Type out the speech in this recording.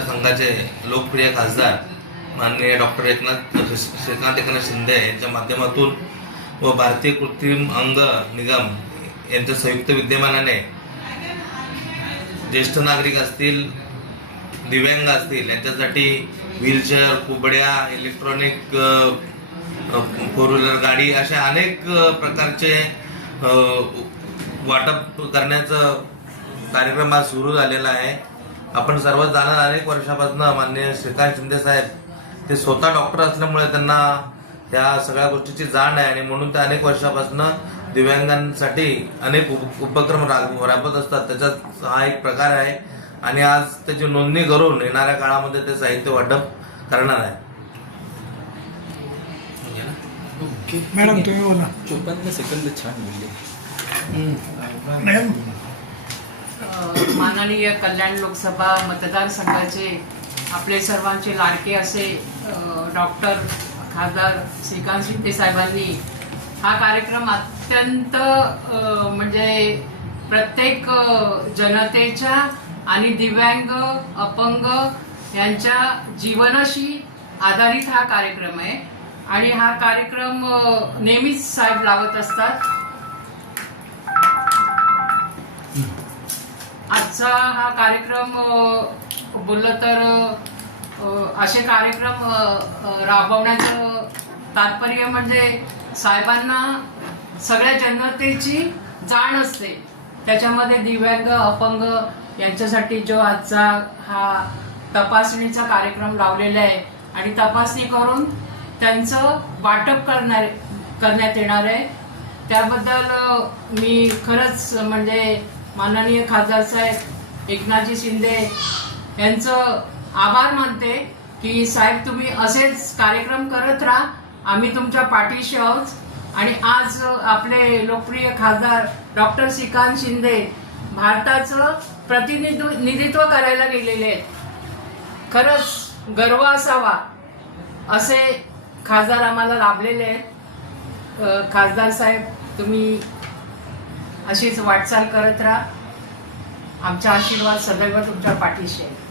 मतदारसंघाचे लोकप्रिय खासदार माननीय डॉक्टर एकनाथ श्रीकांत एकनाथ शिंदे यांच्या माध्यमातून व भारतीय कृत्रिम अंग निगम यांच्या संयुक्त विद्यमानाने ज्येष्ठ नागरिक असतील दिव्यांग असतील यांच्यासाठी व्हीलचेअर कुबड्या इलेक्ट्रॉनिक फोर व्हीलर गाडी अशा अनेक प्रकारचे वाटप करण्याचं कार्यक्रम आज सुरू झालेला आहे. आपण सर्वच जाणं अनेक वर्षापासून माननीय श्रीकांत शिंदे साहेब ते स्वतः डॉक्टर असल्यामुळे त्यांना या सगळ्या गोष्टीची जाण आहे आणि म्हणून ते अनेक वर्षापासून दिव्यांगांसाठी अनेक उप- उपक्रम राब- राबवत असतात. त्याच्यात हा एक प्रकार आहे आणि आज त्याची नोंदणी करून येणाऱ्या काळामध्ये ते साहित्य वाटप करणार आहे. मॅडम तुम्ही बोला. चोपन्न सेकंद छान बोलले. माननीय कल्याण लोकसभा मतदारसंघाचे आपले सर्वांचे लाडके असे डॉक्टर खासदार श्रीकांत शिंदे साहेबांनी हा कार्यक्रम अत्यंत म्हणजे प्रत्येक जनतेच्या आणि दिव्यांग अपंग यांच्या जीवनाशी आधारित हा कार्यक्रम आहे. आणि हा कार्यक्रम नेहमीच साहेब लावत असतात. आजचा हा कार्यक्रम बोललं तर असे कार्यक्रम राबवण्याचं तात्पर्य म्हणजे साहेबांना सगळ्या जनतेची जाण असते. त्याच्यामध्ये दिव्यांग अपंग यांच्यासाठी जो आजचा हा तपासणीचा कार्यक्रम लावलेला आहे आणि तपासणी करून त्यांचं वाटप करणार करण्यात येणार आहे. त्याबद्दल मी खरंच म्हणजे माननीय खासदार साहेब एकनाथजी शिंदे यांचं आभार मानते की साहेब तुम्ही असेच कार्यक्रम करत राहा. आम्ही तुमच्या पाठीशी आहोत. आणि आज आपले लोकप्रिय खासदार डॉक्टर श्रीकांत शिंदे भारताचं प्रतिनिधित्व करायला गेलेले आहेत. खरंच गर्व असावा असे खासदार आम्हाला लाभलेले आहेत. खासदार साहेब तुम्ही अशीच वाटचाल करत राहा. आमचा आशीर्वाद सदैव तुमच्या पाठीशी आहे.